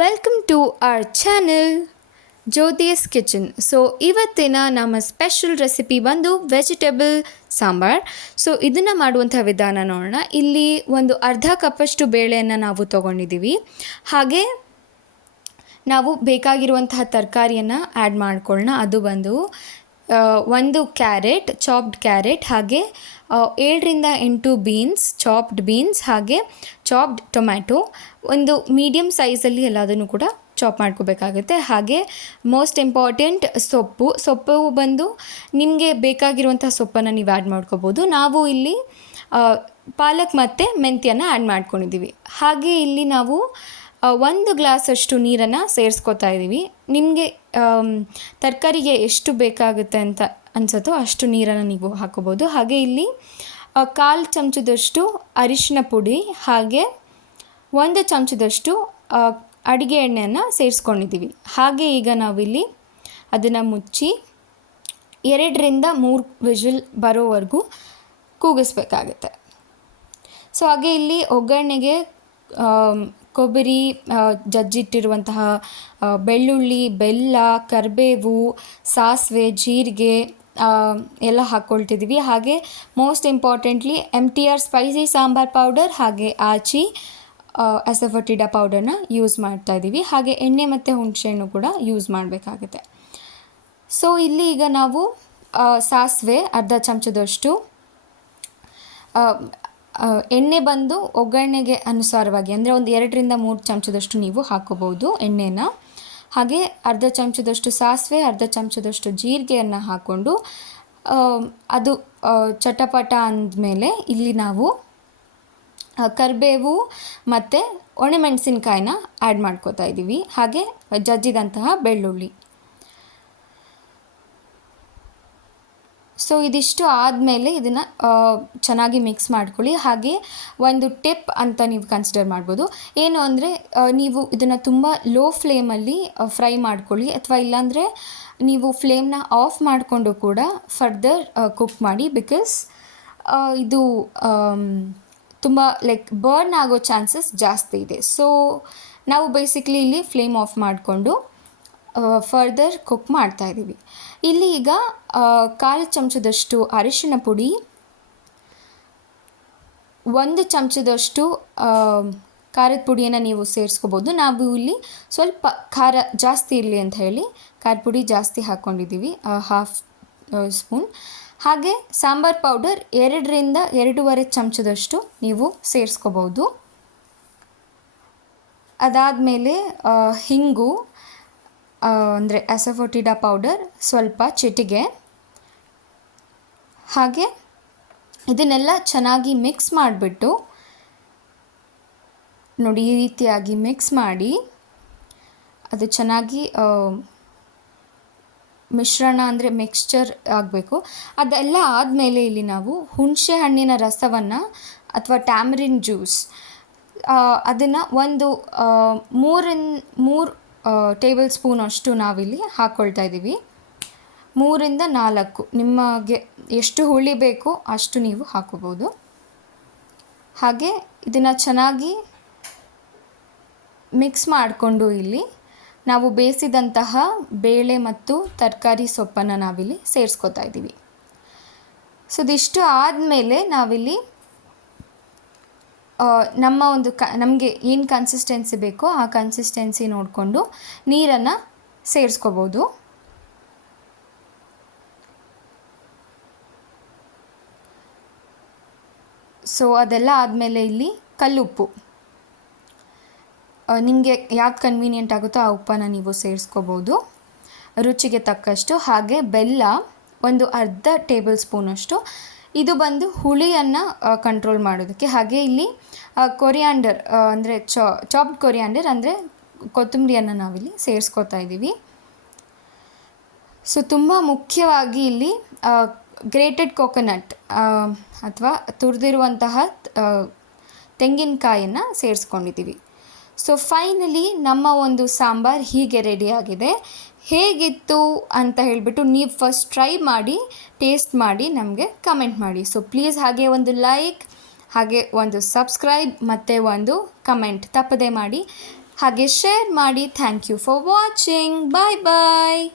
Welcome to our channel Jyoti's kitchen. So ಇವತ್ತಿನ ನಮ್ಮ special recipe ಬಂದು ವೆಜಿಟೇಬಲ್ ಸಾಂಬಾರ್. ಸೊ ಇದನ್ನು ಮಾಡುವಂಥ ವಿಧಾನ ನೋಡೋಣ. ಇಲ್ಲಿ ಒಂದು ಅರ್ಧ ಕಪ್ಪಷ್ಟು ಬೇಳೆಯನ್ನು ನಾವು ತೊಗೊಂಡಿದ್ದೀವಿ. ಹಾಗೆ ನಾವು ಬೇಕಾಗಿರುವಂತಹ ತರಕಾರಿಯನ್ನು ಆ್ಯಡ್ ಮಾಡ್ಕೊಳ್ಳೋಣ. ಅದು ಬಂದು ಒಂದು ಕ್ಯಾರೆಟ್, ಚಾಪ್ಡ್ ಕ್ಯಾರೆಟ್, ಹಾಗೆ 7-8 ಬೀನ್ಸ್, ಚಾಪ್ಡ್ ಬೀನ್ಸ್, ಹಾಗೆ ಚಾಪ್ಡ್ ಟೊಮ್ಯಾಟೊ, ಒಂದು ಮೀಡಿಯಮ್ ಸೈಜಲ್ಲಿ ಎಲ್ಲದನ್ನು ಕೂಡ ಚಾಪ್ ಮಾಡ್ಕೋಬೇಕಾಗುತ್ತೆ. ಹಾಗೆ ಮೋಸ್ಟ್ ಇಂಪಾರ್ಟೆಂಟ್ ಸೊಪ್ಪು ಬಂದು ನಿಮಗೆ ಬೇಕಾಗಿರುವಂಥ ಸೊಪ್ಪನ್ನು ನೀವು ಆ್ಯಡ್ ಮಾಡ್ಕೋಬೋದು. ನಾವು ಇಲ್ಲಿ ಪಾಲಕ್ ಮತ್ತು ಮೆಂತ್ಯನ ಆ್ಯಡ್ ಮಾಡ್ಕೊಂಡಿದ್ದೀವಿ. ಹಾಗೆ ಇಲ್ಲಿ ನಾವು 1 ಗ್ಲಾಸಷ್ಟು ನೀರನ್ನು ಸೇರಿಸ್ಕೊತಾ ಇದ್ದೀವಿ. ನಿಮಗೆ ತರಕಾರಿಗೆ ಎಷ್ಟು ಬೇಕಾಗುತ್ತೆ ಅಂತ ಅನಿಸುತ್ತೋ ಅಷ್ಟು ನೀರನ್ನು ನೀವು ಹಾಕೋಬೋದು. ಹಾಗೆ ಇಲ್ಲಿ 1/4 ಚಮಚದಷ್ಟು ಅರಿಶಿನ ಪುಡಿ, ಹಾಗೆ 1 ಚಮಚದಷ್ಟು ಅಡುಗೆ ಎಣ್ಣೆಯನ್ನು ಸೇರಿಸ್ಕೊಂಡಿದ್ದೀವಿ. ಹಾಗೆ ಈಗ ನಾವಿಲ್ಲಿ ಅದನ್ನು ಮುಚ್ಚಿ 2-3 ವಿಷಲ್ ಬರೋವರೆಗೂ ಕೂಗಿಸ್ಬೇಕಾಗುತ್ತೆ. ಸೊ ಹಾಗೆ ಇಲ್ಲಿ ಒಗ್ಗರಣೆಗೆ ಕೊಬ್ಬರಿ, ಜಜ್ಜಿಟ್ಟಿರುವಂತಹ ಬೆಳ್ಳುಳ್ಳಿ, ಬೆಲ್ಲ, ಕರಿಬೇವು, ಸಾಸಿವೆ, ಜೀರಿಗೆ ಎಲ್ಲ ಹಾಕ್ಕೊಳ್ತಿದ್ದೀವಿ. ಹಾಗೆ most importantly MTR spicy sambar powder, ಹಾಗೆ ಆಚಿ ಅಸಫೋಟಿಡಾ ಪೌಡರ್ನ ಯೂಸ್ ಮಾಡ್ತಾಯಿದ್ದೀವಿ. ಹಾಗೆ ಎಣ್ಣೆ ಮತ್ತು ಹುಣಸೆಹಣ್ಣು ಕೂಡ ಯೂಸ್ ಮಾಡಬೇಕಾಗುತ್ತೆ. ಸೊ ಇಲ್ಲಿ ಈಗ ನಾವು ಸಾಸಿವೆ ಅರ್ಧ ಚಮಚದಷ್ಟು, ಎಣ್ಣೆ ಬಂದು ಒಗ್ಗರಣೆಗೆ ಅನುಸಾರವಾಗಿ ಅಂದರೆ ಒಂದು 2-3 ಚಮಚದಷ್ಟು ನೀವು ಹಾಕೋಬೋದು ಎಣ್ಣೆನ. ಹಾಗೆ ಅರ್ಧ ಚಮಚದಷ್ಟು ಸಾಸಿವೆ, ಅರ್ಧ ಚಮಚದಷ್ಟು ಜೀರಿಗೆಯನ್ನು ಹಾಕ್ಕೊಂಡು ಅದು ಚಟಪಟ ಅಂದಮೇಲೆ ಇಲ್ಲಿ ನಾವು ಕರಿಬೇವು ಮತ್ತು ಒಣಮೆಣಸಿನ್ಕಾಯಿನ ಆ್ಯಡ್ ಮಾಡ್ಕೋತಾ ಇದ್ದೀವಿ. ಹಾಗೆ ಜಜ್ಜಿದಂತಹ ಬೆಳ್ಳುಳ್ಳಿ. ಸೊ ಇದಿಷ್ಟು ಆದಮೇಲೆ ಇದನ್ನು ಚೆನ್ನಾಗಿ ಮಿಕ್ಸ್ ಮಾಡ್ಕೊಳ್ಳಿ. ಹಾಗೆ ಒಂದು ಟಿಪ್ ಅಂತ ನೀವು ಕನ್ಸಿಡರ್ ಮಾಡ್ಬೋದು. ಏನು ಅಂದರೆ ನೀವು ಇದನ್ನು ತುಂಬ ಲೋ ಫ್ಲೇಮಲ್ಲಿ ಫ್ರೈ ಮಾಡ್ಕೊಳ್ಳಿ, ಅಥವಾ ಇಲ್ಲಾಂದರೆ ನೀವು ಫ್ಲೇಮ್ನ ಆಫ್ ಮಾಡಿಕೊಂಡು ಕೂಡ ಫರ್ದರ್ ಕುಕ್ ಮಾಡಿ. ಬಿಕಾಸ್ ಇದು ತುಂಬ ಬರ್ನ್ ಆಗೋ ಚಾನ್ಸಸ್ ಜಾಸ್ತಿ ಇದೆ. ಸೊ ನಾವು ಬೇಸಿಕ್ಲಿ ಇಲ್ಲಿ ಫ್ಲೇಮ್ ಆಫ್ ಮಾಡಿಕೊಂಡು ಫರ್ದರ್ ಕುಕ್ ಮಾಡ್ತಾಯಿದ್ದೀವಿ. ಇಲ್ಲಿ ಈಗ 1/4 ಚಮಚದಷ್ಟು ಅರಿಶಿನ ಪುಡಿ, 1 ಚಮಚದಷ್ಟು ಖಾರದ ಪುಡಿಯನ್ನು ನೀವು ಸೇರಿಸ್ಕೋಬೋದು. ನಾವು ಇಲ್ಲಿ ಸ್ವಲ್ಪ ಖಾರ ಜಾಸ್ತಿ ಇರಲಿ ಅಂತ ಹೇಳಿ ಖಾರದ ಪುಡಿ ಜಾಸ್ತಿ ಹಾಕ್ಕೊಂಡಿದ್ದೀವಿ, 1/2 ಸ್ಪೂನ್. ಹಾಗೆ ಸಾಂಬಾರ್ ಪೌಡರ್ 2-2.5 ಚಮಚದಷ್ಟು ನೀವು ಸೇರಿಸ್ಕೋಬೋದು. ಅದಾದಮೇಲೆ ಹಿಂಗು ಅಂದರೆ ಅಸಫೋಟಿಡಾ ಪೌಡರ್ ಸ್ವಲ್ಪ ಚಿಟಿಗೆ. ಹಾಗೆ ಇದನ್ನೆಲ್ಲ ಚೆನ್ನಾಗಿ ಮಿಕ್ಸ್ ಮಾಡಿಬಿಟ್ಟು ನೋಡಿ, ಈ ರೀತಿಯಾಗಿ ಮಿಕ್ಸ್ ಮಾಡಿ ಅದು ಚೆನ್ನಾಗಿ ಮಿಶ್ರಣ ಅಂದರೆ ಮಿಕ್ಸ್ಚರ್ ಆಗಬೇಕು. ಅದೆಲ್ಲ ಆದಮೇಲೆ ಇಲ್ಲಿ ನಾವು ಹುಣಸೆ ಹಣ್ಣಿನ ರಸವನ್ನು ಅಥವಾ ಟ್ಯಾಮರಿನ್ ಜ್ಯೂಸ್ ಅದನ್ನು ಒಂದು 3 ಟೇಬಲ್ ಸ್ಪೂನ್ ಅಷ್ಟು ನಾವಿಲ್ಲಿ ಹಾಕ್ಕೊಳ್ತಾ ಇದ್ದೀವಿ. 3-4 ನಿಮಗೆ ಎಷ್ಟು ಹುಳಿ ಬೇಕೋ ಅಷ್ಟು ನೀವು ಹಾಕೋಬೋದು. ಹಾಗೆ ಇದನ್ನು ಚೆನ್ನಾಗಿ ಮಿಕ್ಸ್ ಮಾಡಿಕೊಂಡು ಇಲ್ಲಿ ನಾವು ಬೇಯಿಸಿದಂತಹ ಬೇಳೆ ಮತ್ತು ತರಕಾರಿ ಸೊಪ್ಪನ್ನು ನಾವಿಲ್ಲಿ ಸೇರಿಸ್ಕೊತಾ ಇದ್ದೀವಿ. ಸೊ ಇದಿಷ್ಟು ಆದಮೇಲೆ ನಾವಿಲ್ಲಿ ನಮ್ಮ ಒಂದು ನಮಗೆ ಏನು ಕನ್ಸಿಸ್ಟೆನ್ಸಿ ಬೇಕೋ ಆ ಕನ್ಸಿಸ್ಟೆನ್ಸಿ ನೋಡಿಕೊಂಡು ನೀರನ್ನು ಸೇರಿಸ್ಕೋಬೋದು. ಸೊ ಅದೆಲ್ಲ ಆದಮೇಲೆ ಇಲ್ಲಿ ಕಲ್ಲುಪ್ಪು, ನಿಮಗೆ ಯಾವ್ದು ಕನ್ವೀನಿಯೆಂಟ್ ಆಗುತ್ತೋ ಆ ಉಪ್ಪನ್ನು ನೀವು ಸೇರಿಸ್ಕೋಬೋದು, ರುಚಿಗೆ ತಕ್ಕಷ್ಟು. ಹಾಗೆ ಬೆಲ್ಲ ಒಂದು ಅರ್ಧ ಟೇಬಲ್ ಸ್ಪೂನಷ್ಟು, ಇದು ಬಂದು ಹುಳಿಯನ್ನು ಕಂಟ್ರೋಲ್ ಮಾಡೋದಕ್ಕೆ. ಹಾಗೆ ಇಲ್ಲಿ ಕೊರಿಯಾಂಡರ್ ಅಂದರೆ ಚಾಪ್ಡ್ ಕೊರಿಯಾಂಡರ್ ಅಂದರೆ ಕೊತ್ತಂಬರಿಯನ್ನು ನಾವಿಲ್ಲಿ ಸೇರಿಸ್ಕೊತಾ ಇದ್ದೀವಿ. ಸೊ ತುಂಬ ಮುಖ್ಯವಾಗಿ ಇಲ್ಲಿ ಗ್ರೇಟೆಡ್ ಕೋಕೋನಟ್ ಅಥವಾ ತುರಿದಿರುವಂತಹ ತೆಂಗಿನಕಾಯನ್ನು ಸೇರಿಸ್ಕೊಂಡಿದ್ದೀವಿ. ಸೊ ಫೈನಲಿ ನಮ್ಮ ಒಂದು ಸಾಂಬಾರ್ ಹೀಗೆ ರೆಡಿಯಾಗಿದೆ. ಹೇಗಿತ್ತು ಅಂತ ಹೇಳಿಬಿಟ್ಟು ನೀವು ಫಸ್ಟ್ ಟ್ರೈ ಮಾಡಿ, ಟೇಸ್ಟ್ ಮಾಡಿ ನಮಗೆ ಕಮೆಂಟ್ ಮಾಡಿ. ಸೊ ಪ್ಲೀಸ್ ಹಾಗೆ ಒಂದು ಲೈಕ್, ಹಾಗೆ ಒಂದು ಸಬ್ಸ್ಕ್ರೈಬ್ ಮತ್ತು ಒಂದು ಕಮೆಂಟ್ ತಪ್ಪದೇ ಮಾಡಿ. ಹಾಗೆ ಶೇರ್ ಮಾಡಿ. Thank you for watching. Bye bye.